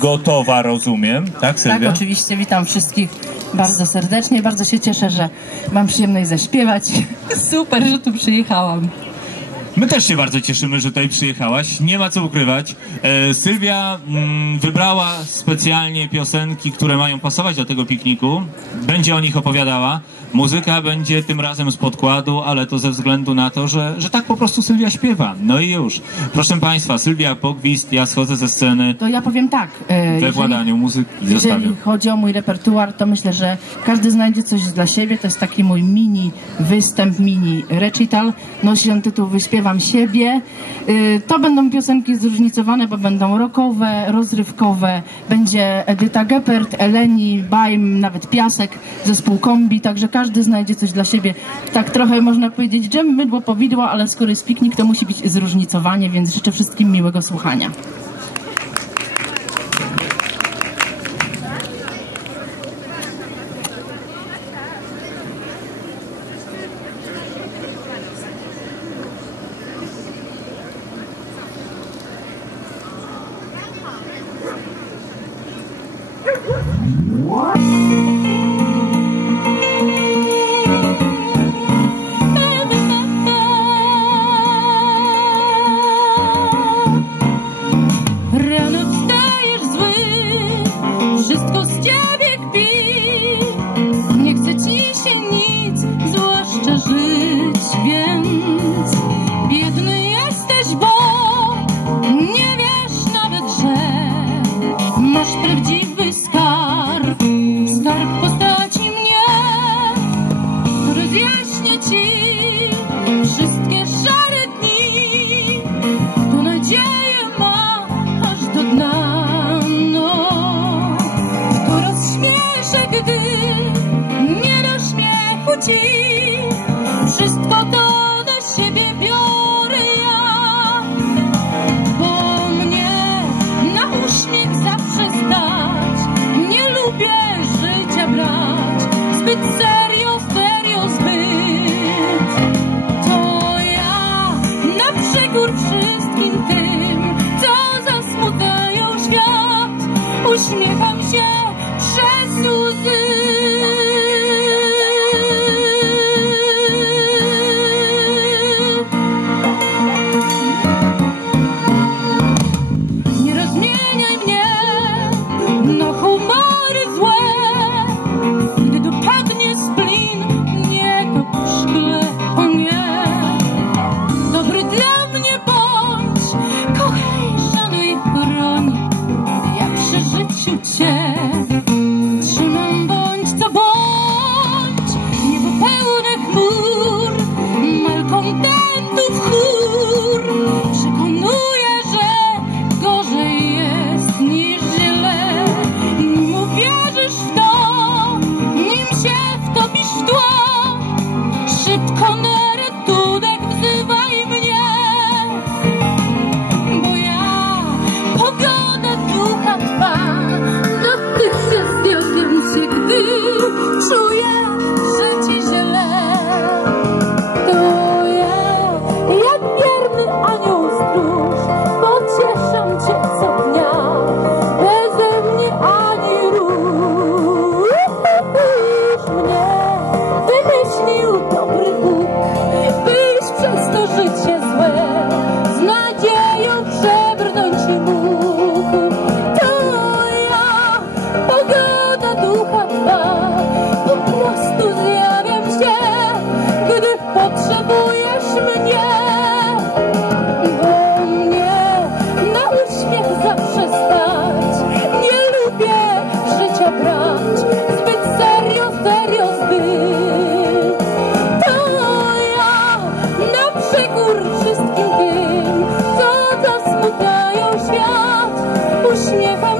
gotowa, rozumiem. Tak, Tak, Sylwia? oczywiście, witam wszystkich bardzo serdecznie. Bardzo się cieszę, że mam przyjemność zaśpiewać. Super, że tu przyjechałam. My też się bardzo cieszymy, że tutaj przyjechałaś. Nie ma co ukrywać. E, Sylwia mm, wybrała specjalnie piosenki, które mają pasować do tego pikniku. Będzie o nich opowiadała. Muzyka będzie tym razem z podkładu, ale to ze względu na to, że, że tak po prostu Sylwia śpiewa. No i już. Proszę Państwa, Sylwia Pogwist, ja schodzę ze sceny To ja powiem tak. e, we jeżeli- władaniu muzyki. Zostawiam. Jeżeli chodzi o mój repertuar, to myślę, że każdy znajdzie coś dla siebie. To jest taki mój mini występ, mini recital. Nosi on tytuł Wyśpiewam siebie. Y, To będą piosenki zróżnicowane, bo będą rockowe, rozrywkowe. Będzie Edyta Geppert, Eleni, Bajm, nawet Piasek, zespół Kombi. Także każdy znajdzie coś dla siebie. Tak trochę można powiedzieć dżem, mydło, powidło, ale skoro jest piknik, to musi być zróżnicowanie, więc życzę wszystkim miłego słuchania. Jesus. uśmiecham